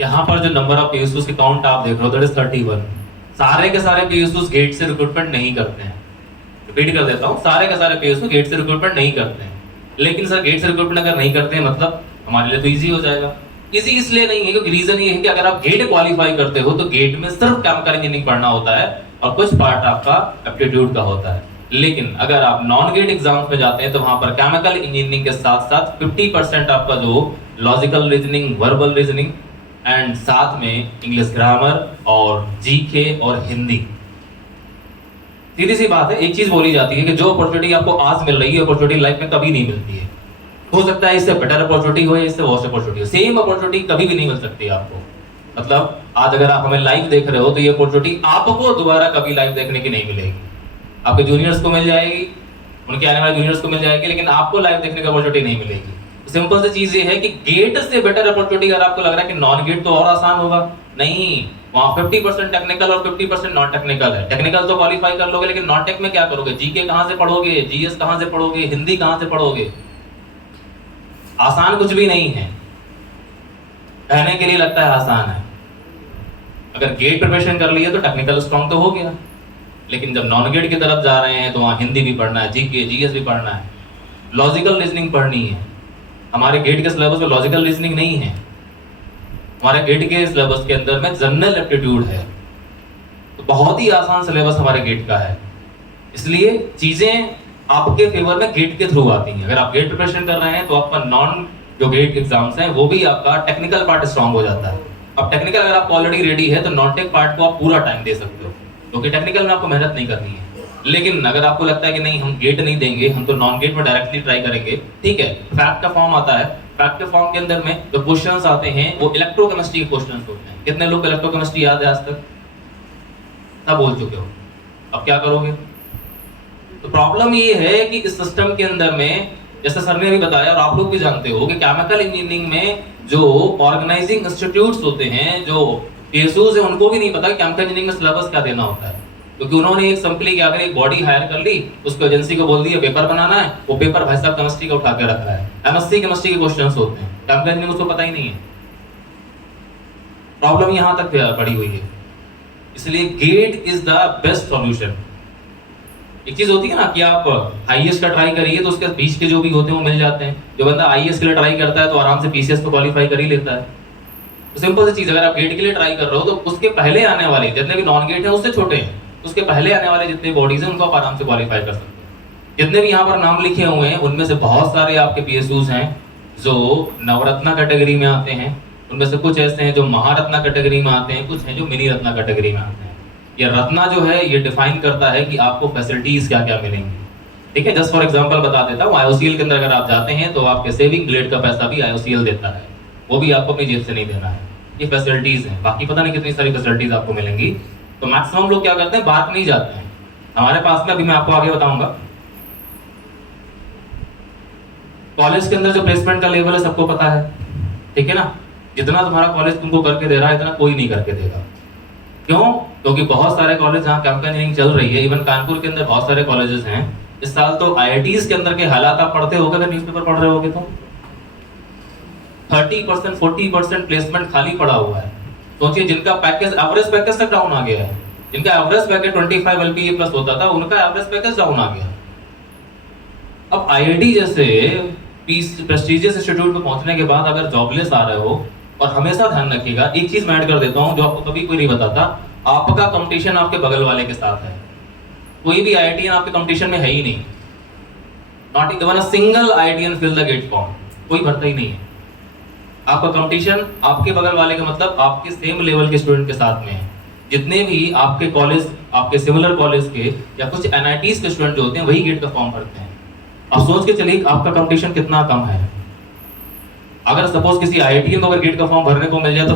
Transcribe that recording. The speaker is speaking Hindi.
यहाँ पर जो नंबर ऑफ पीएसयूज के काउंट आप देख रहे हो दैट इज 31। सारे के सारे पीएसयूज गेट से रिक्रूटमेंट नहीं करते हैं। रिपीट कर देता हूँ, सारे के सारे पीएसयू गेट से रिक्रूटमेंट नहीं करते हैं। लेकिन सर गेट से रिक्रूटमेंट अगर नहीं करते हैं मतलब हमारे लिए तो इजी हो जाएगा। इजी इसलिए नहीं है क्योंकि रीजन ये है कि अगर आप गेट क्वालिफाई करते हो तो गेट में सिर्फ केमिकल इंजीनियरिंग पढ़ना होता है और कुछ पार्ट आपका एप्टीट्यूड का होता है। लेकिन अगर आप नॉन गेट एग्जाम्स में जाते हैं तो वहां पर केमिकल इंजीनियरिंग के साथ साथ 50% आपका जो logical reasoning, verbal reasoning and साथ में इंग्लिश ग्रामर और जीके और हिंदी। सीधी सी बात है, एक चीज बोली जाती है कि जो अपॉर्चुनिटी आपको आज मिल रही है अपॉर्चुनिटी लाइफ में कभी नहीं मिलती है। हो सकता है इससे बेटर अपॉर्चुनिटी हो या इससे वर्स्ट अपॉर्चुनिटी हो, सेम अपॉर्चुनिटी कभी भी नहीं मिल सकती आपको। मतलब आज अगर आप हमें लाइव देख रहे हो तो ये अपॉर्चुनिटी आपको दोबारा कभी लाइव देखने की नहीं मिलेगी। आपके जूनियर्स को मिल जाएगी, उनके आने वाले जूनियर्स को मिल जाएगी, लेकिन आपको लाइव देखने की अपॉर्चुनिटी नहीं मिलेगी। सिंपल सी चीज ये है कि गेट से बेटर अपॉर्चुनिटी अगर आपको लग रहा है कि नॉन गेट तो और आसान होगा, नहीं, वहां 50% टेक्निकल और 50% नॉन टेक्निकल है। टेक्निकल तो क्वालिफाई कर लोगे, लेकिन नॉन टेक में क्या करोगे? जीके कहां से पढ़ोगे, जीएस कहां से पढ़ोगे, हिंदी कहां से पढ़ोगे? आसान कुछ भी नहीं है, कहने के लिए लगता है आसान है। अगर गेट प्रिपरेशन कर लिया तो टेक्निकल स्ट्रॉन्ग तो हो गया, लेकिन जब नॉन गेट की तरफ जा रहे हैं तो वहां हिंदी भी पढ़ना है, जीके जीएस भी पढ़ना है, लॉजिकल रीजनिंग पढ़नी है। हमारे गेट के सिलेबस में लॉजिकल रीजनिंग नहीं है, हमारे गेट के सिलेबस के अंदर में जनरल एप्टीट्यूड है। तो बहुत ही आसान सिलेबस हमारे गेट का है, इसलिए चीजें आपके फेवर में गेट के थ्रू आती हैं। अगर आप गेट प्रिपरेशन कर रहे हैं तो आपका नॉन जो गेट एग्जाम्स हैं वो भी आपका टेक्निकल पार्ट स्ट्रांग हो जाता है। अब टेक्निकल अगर आप ऑलरेडी रेडी है तो नॉन टेक पार्ट को आप पूरा टाइम दे सकते हो, क्योंकि टेक्निकल में आपको मेहनत नहीं करनी है। लेकिन अगर आपको लगता है कि नहीं हम गेट नहीं देंगे, हम तो नॉन गेट में डायरेक्टली ट्राई करेंगे, ठीक है, फैक्ट का फॉर्म आता है, फैक्ट के फॉर्म के अंदर में जो क्वेश्चंस आते हैं वो इलेक्ट्रोकेमिस्ट्री के क्वेश्चंस होते हैं। कितने लोग इलेक्ट्रोकेमिस्ट्री याद है आज तक? सब बोल चुके हो, अब क्या करोगे? तो प्रॉब्लम ये है कि इस सिस्टम के अंदर में, जैसे सर ने भी बताया और आप लोग भी जानते हो कि केमिकल इंजीनियरिंग में जो ऑर्गेनाइजिंग इंस्टीट्यूट्स होते हैं, जो पीएसयूज है, उनको भी नहीं पता कि केमिकल इंजीनियरिंग में सिलेबस क्या देना होता है। क्योंकि उन्होंने एक सिंपली क्या करें, एक बॉडी हायर कर ली, उसको एजेंसी को बोल दिया पेपर बनाना है, वो पेपर भाई साहब केमिस्ट्री का उठा के रखा है, एमएससी केमिस्ट्री के क्वेश्चंस होते हैं, केमिकल इंजीनियरिंग उसको पता ही नहीं है। प्रॉब्लम यहां तक पड़ी हुई है, इसलिए GATE is the best solution. एक चीज होती है ना कि आप आईएएस का ट्राई करिए तो उसके बीच के जो भी होते हैं वो मिल जाते हैं। जो बंदा आईएएस के लिए ट्राई करता है तो आराम से पीसीएस को क्वालिफाई कर ही लेता है। तो सिंपल सी चीज, अगर आप गेट के लिए ट्राई कर रहे हो तो उसके पहले आने वाले जितने भी नॉन गेट है उससे छोटे हैं, उसके पहले आने वाले जितने बॉडीज हैं उनको आप आराम से क्वालिफाई कर सकते हैं। जितने भी यहाँ पर नाम लिखे हुए हैं उनमें से बहुत सारे आपके पीएसयूज हैं जो नवरत्ना कैटेगरी में आते हैं, उनमें से कुछ ऐसे हैं जो महारत्ना कैटेगरी में आते हैं, कुछ हैं जो मिनी रत्ना कैटेगरी में आते हैं। ये रत्ना जो है ये डिफाइन करता है कि आपको फैसिलिटीज क्या क्या मिलेंगी, ठीक है। जस्ट फॉर एग्जांपल बता देता हूँ, आईओसीएल के अंदर अगर आप जाते हैं तो आपके सेविंग ब्लेड का पैसा भी आईओसीएल देता है, वो भी आपको अपनी जेब से नहीं देना है। ये फैसिलिटीज हैं, बाकी पता नहीं कितनी सारी फैसिलिटीज आपको मिलेंगी। तो मैक्सिमम लोग क्या करते हैं, बात नहीं जाते हैं। हमारे पास में अभी मैं आपको आगे बताऊंगा, कॉलेज के अंदर जो प्लेसमेंट का लेवल है सबको पता है, ठीक है ना। जितना तुम्हारा कॉलेज तुमको करके दे रहा है इतना कोई नहीं करके देगा। क्यों? क्योंकि बहुत सारे कॉलेज जहाँ केमिकल इंजीनियरिंग चल रही है, इवन कानपुर के अंदर बहुत सारे कॉलेजेस हैं। इस साल तो आईआईटीज के अंदर के हालात आप पढ़ते होगे, अगर न्यूज़पेपर पढ़ रहे होगे तो 30% 40% प्लेसमेंट खाली पड़ा हुआ है। सोचिए जिनका पैकेज एवरेज पैकेज तक डाउन आ गया है, जिनका एवरेज पैकेज 25 LPA प्लस होता था उनका एवरेज पैकेज डाउन आ गया। अब आईआईटी जैसे प्रेस्टिजियस इंस्टीट्यूट में पहुंचने के बाद अगर जॉबलेस आ रहे हो, और हमेशा ध्यान रखिएगा एक चीज मैं ऐड कर देता हूं जो आपको कभी कोई नहीं बताता, आपका कंपटीशन आपके बगल वाले के साथ है। कोई भी आईआईटीएन आपके कंपटीशन में है ही नहीं, not even a single IITian fill the GATE form, कोई भरता ही नहीं है। आपका कंपटीशन आपके बगल वाले का मतलब आपके सेम लेवल के स्टूडेंट के साथ में है। जितने भी आपके कॉलेज, आपके सिमिलर कॉलेज के या कुछ एनआईटीज के स्टूडेंट जो होते हैं वही गेट का फॉर्म भरते हैं। अब सोच के चलिए आपका कंपटीशन कितना कम है। अगर सपोज किसी आईआईटीएन को अगर गेट का फॉर्म भरने को मिल जाए तो